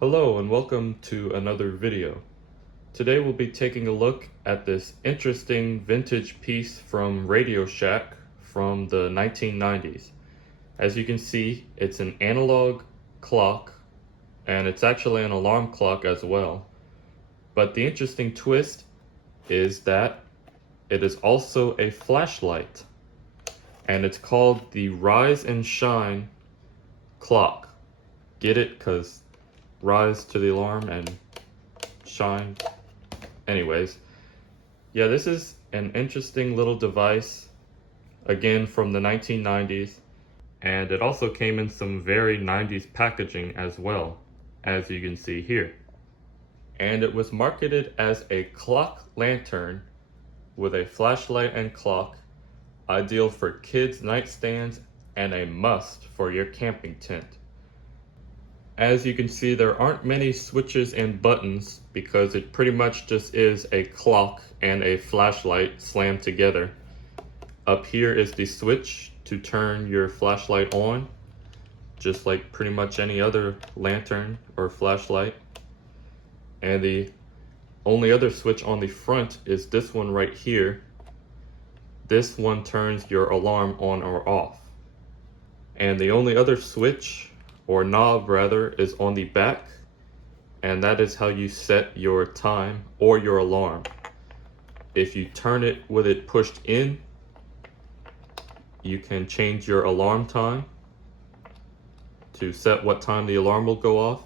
Hello and welcome to another video. Today we'll be taking a look at this interesting vintage piece from Radioshack from the 1990s. As you can see, it's an analog clock and it's actually an alarm clock as well. But the interesting twist is that it is also a flashlight, and it's called the Rise and Shine clock. Get it? 'Cause rise to the alarm and shine. Anyways, yeah, this is an interesting little device, again from the 1990s, and it also came in some very 90s packaging as well, as you can see here. And it was marketed as a clock lantern with a flashlight and clock, ideal for kids' nightstands and a must for your camping tent. As you can see, there aren't many switches and buttons because it pretty much just is a clock and a flashlight slammed together. Up here is the switch to turn your flashlight on, just like pretty much any other lantern or flashlight. And the only other switch on the front is this one right here. This one turns your alarm on or off. And the only other switch, or knob rather, is on the back, and that is how you set your time or your alarm. If you turn it with it pushed in, you can change your alarm time to set what time the alarm will go off.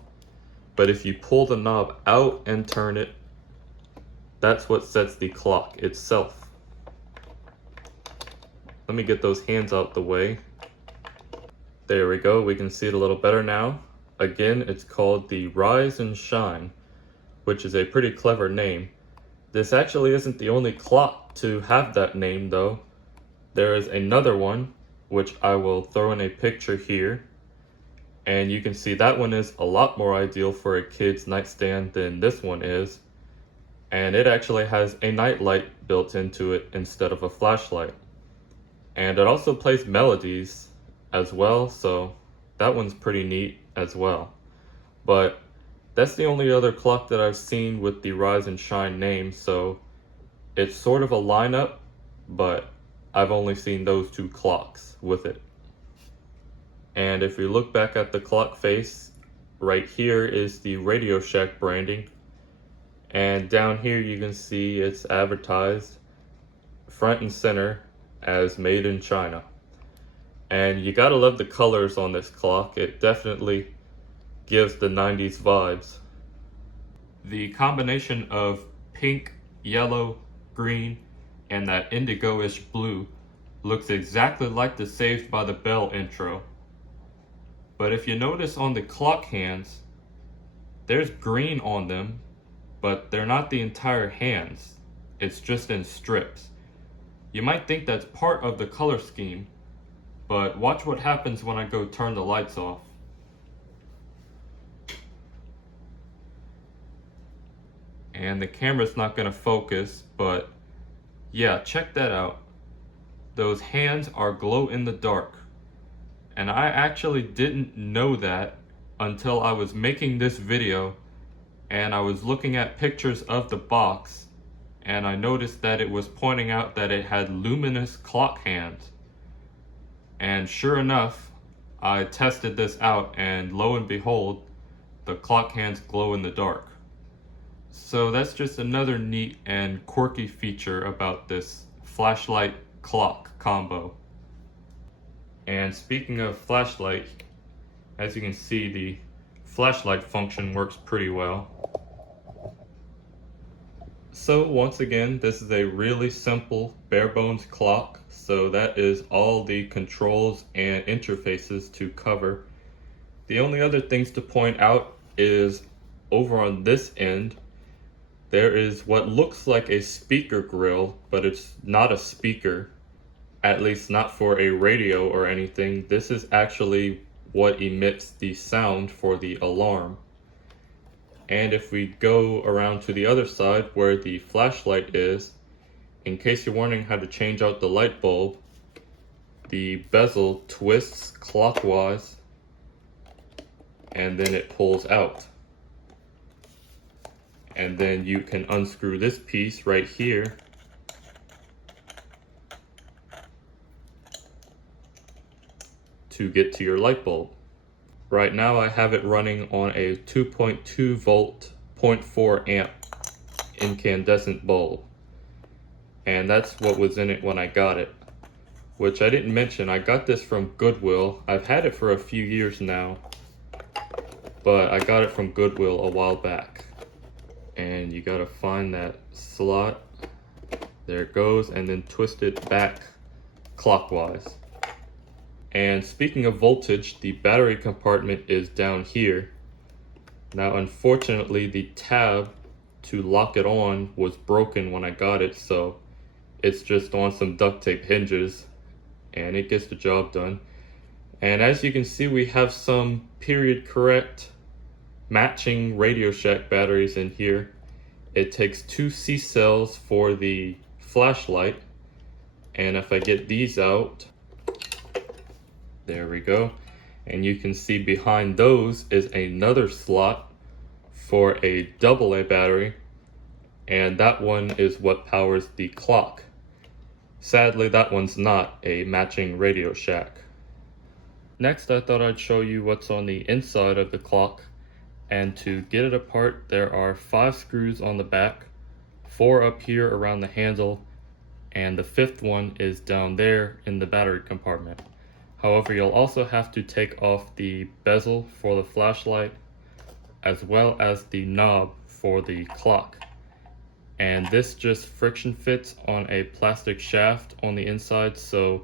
But if you pull the knob out and turn it, that's what sets the clock itself. Let me get those hands out the way. There we go, we can see it a little better now. Again, it's called the Rise and Shine, which is a pretty clever name. This actually isn't the only clock to have that name though. There is another one, which I will throw in a picture here. And you can see that one is a lot more ideal for a kid's nightstand than this one is. And it actually has a nightlight built into it instead of a flashlight. And it also plays melodies as well, so that one's pretty neat as well. But that's the only other clock that I've seen with the Rise and Shine name, so it's sort of a lineup, but I've only seen those two clocks with it. And if you look back at the clock face, right here is the Radioshack branding, and down here you can see it's advertised front and center as made in China. And you gotta love the colors on this clock. It definitely gives the 90s vibes. The combination of pink, yellow, green, and that indigo-ish blue looks exactly like the Saved by the Bell intro. But if you notice on the clock hands, there's green on them, but they're not the entire hands. It's just in strips. You might think that's part of the color scheme, but watch what happens when I go turn the lights off. And the camera's not gonna focus, but yeah, check that out. Those hands are glow in the dark. And I actually didn't know that until I was making this video and I was looking at pictures of the box, and I noticed that it was pointing out that it had luminous clock hands. And sure enough, I tested this out, and lo and behold, the clock hands glow in the dark. So that's just another neat and quirky feature about this flashlight clock combo. And speaking of flashlight, as you can see, the flashlight function works pretty well. So once again, this is a really simple bare bones clock. So that is all the controls and interfaces to cover. The only other things to point out is over on this end, there is what looks like a speaker grill, but it's not a speaker, at least not for a radio or anything. This is actually what emits the sound for the alarm. And if we go around to the other side where the flashlight is, in case you're wondering how to change out the light bulb, the bezel twists clockwise and then it pulls out. And then you can unscrew this piece right here to get to your light bulb. Right now I have it running on a 2.2 volt 0.4 amp incandescent bulb, and that's what was in it when I got it, which I didn't mention. I got this from Goodwill. I've had it for a few years now, but I got it from Goodwill a while back. And you gotta find that slot. There it goes, and then twist it back clockwise. And speaking of voltage, the battery compartment is down here. Now unfortunately the tab to lock it on was broken when I got it, so it's just on some duct tape hinges, and it gets the job done. And as you can see, we have some period correct matching Radioshack batteries in here. It takes 2 C cells for the flashlight, and if I get these out, there we go, and you can see behind those is another slot for a AA battery, and that one is what powers the clock. Sadly, that one's not a matching Radioshack. Next, I thought I'd show you what's on the inside of the clock. And to get it apart, there are 5 screws on the back, 4 up here around the handle, and the 5th one is down there in the battery compartment. However, you'll also have to take off the bezel for the flashlight, as well as the knob for the clock. And this just friction fits on a plastic shaft on the inside, so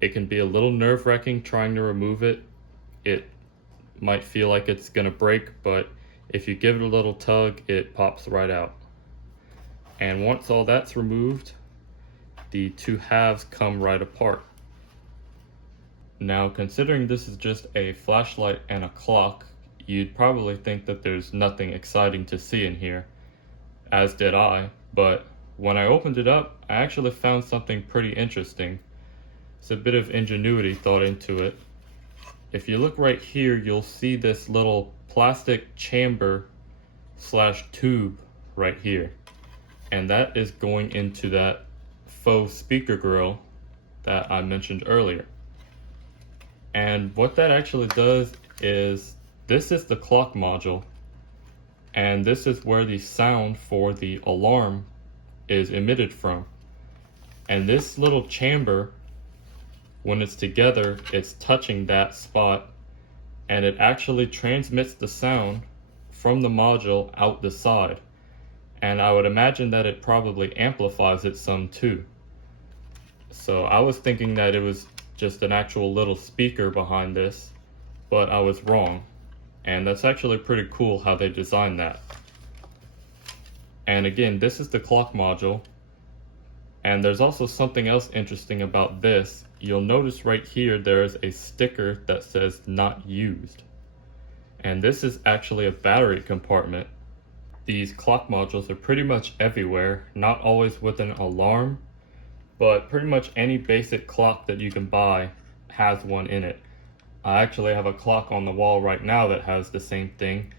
it can be a little nerve-wracking trying to remove it. It might feel like it's gonna break, but if you give it a little tug, it pops right out. And once all that's removed, the 2 halves come right apart. Now, considering this is just a flashlight and a clock, you'd probably think that there's nothing exciting to see in here, as did I, but when I opened it up, I actually found something pretty interesting. It's a bit of ingenuity thought into it. If you look right here, you'll see this little plastic chamber / tube right here, and that is going into that faux speaker grill that I mentioned earlier. And what that actually does is, this is the clock module, and this is where the sound for the alarm is emitted from. And this little chamber, when it's together, it's touching that spot, and it actually transmits the sound from the module out the side. And I would imagine that it probably amplifies it some too. So I was thinking that it was just an actual little speaker behind this, but I was wrong. And that's actually pretty cool how they designed that. And again, this is the clock module. And there's also something else interesting about this. You'll notice right here there is a sticker that says "not used." And this is actually a battery compartment. These clock modules are pretty much everywhere, not always with an alarm, but pretty much any basic clock that you can buy has one in it. I actually have a clock on the wall right now that has the same thing,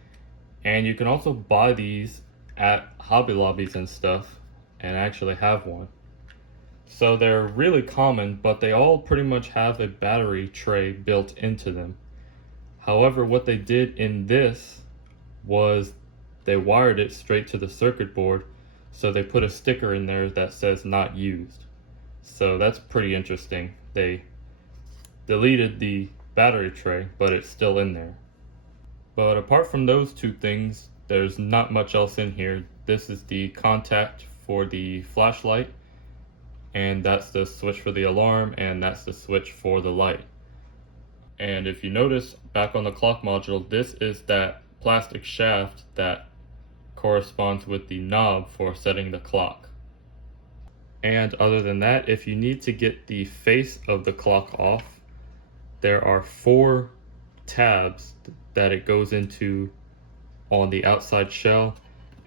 and you can also buy these at Hobby Lobbies and stuff and actually have one. So they're really common, but they all pretty much have a battery tray built into them. However, what they did in this was they wired it straight to the circuit board, so they put a sticker in there that says "not used." So that's pretty interesting. They deleted the battery tray, but it's still in there. But apart from those 2 things, there's not much else in here. This is the contact for the flashlight, and that's the switch for the alarm, and that's the switch for the light. And if you notice back on the clock module, this is that plastic shaft that corresponds with the knob for setting the clock. And other than that, if you need to get the face of the clock off, there are 4 tabs that it goes into on the outside shell,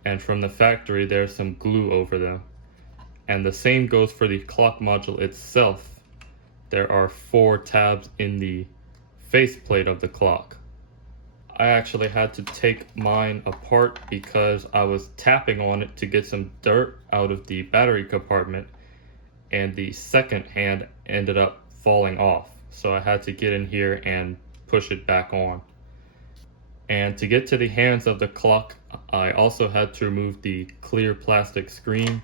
and from the factory there's some glue over them. And the same goes for the clock module itself. There are 4 tabs in the faceplate of the clock. I actually had to take mine apart because I was tapping on it to get some dirt out of the battery compartment, and the second hand ended up falling off. So I had to get in here and push it back on. And to get to the hands of the clock, I also had to remove the clear plastic screen,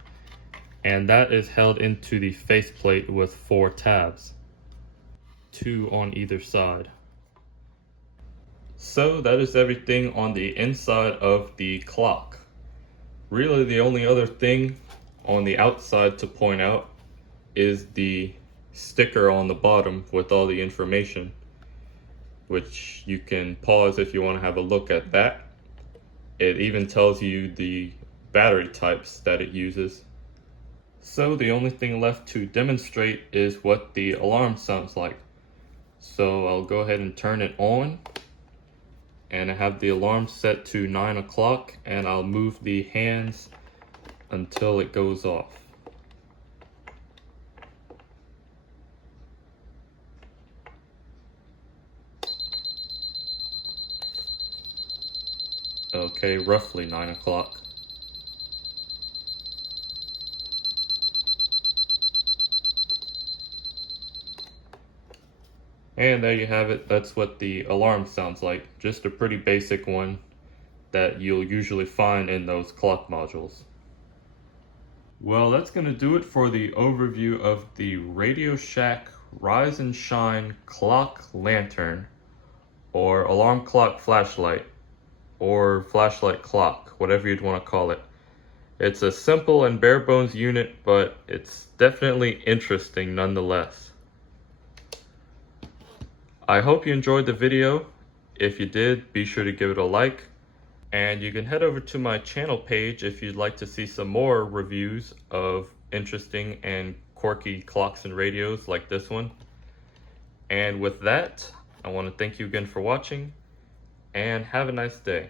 and that is held into the faceplate with 4 tabs, 2 on either side. So that is everything on the inside of the clock. Really, the only other thing on the outside to point out is the sticker on the bottom with all the information, which you can pause if you want to have a look at that. It even tells you the battery types that it uses. So the only thing left to demonstrate is what the alarm sounds like. So I'll go ahead and turn it on, and I have the alarm set to 9 o'clock, and I'll move the hands until it goes off. Okay, roughly 9 o'clock. And there you have it. That's what the alarm sounds like. Just a pretty basic one that you'll usually find in those clock modules. Well, that's going to do it for the overview of the Radioshack Rise and Shine Clock Lantern, or alarm clock flashlight, or flashlight clock, whatever you'd want to call it. It's a simple and bare bones unit, but it's definitely interesting nonetheless. I hope you enjoyed the video. If you did, be sure to give it a like. And you can head over to my channel page if you'd like to see some more reviews of interesting and quirky clocks and radios like this one. And with that, I want to thank you again for watching, and have a nice day.